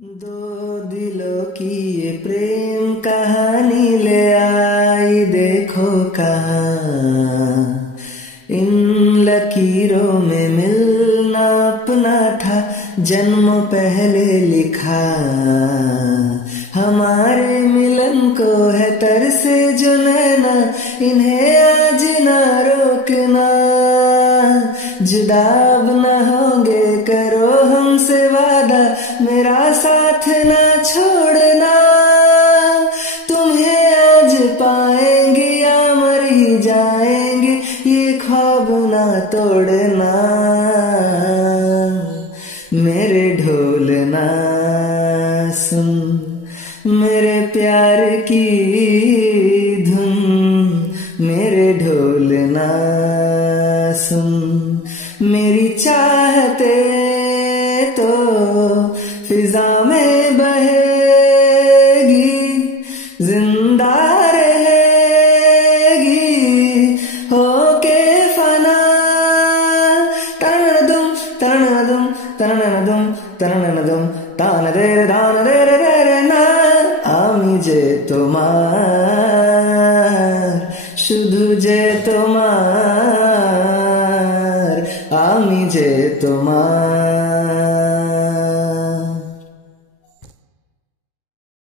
दो दिलों की ये प्रेम कहानी ले आई देखो कहाँ। इन लकीरों में मिलना अपना था जन्म पहले लिखा। हमारे मिलन को है तरसे जो नैना, इन्हें आज ना रोकना। जुदा अब न होंगे करो हमसे वादा, मेरा साथ ना छोड़ना। तुम्हें आज पाएंगे या मर ही जाएंगे, ये ख्वाब ना तोड़ना। मेरे ढोल ना सुन, मेरे प्यार की धुन। मेरे ढोल ना सुन, मेरी चाहते तो फिजा में बहेगी, जिंदा रहेगी होके फना। तरणदुम तरणदुम तरणदुम तरणदुम तान दे रे ना। আমি যে তোমার, শুধু যে তোমার, আমি যে তোমার।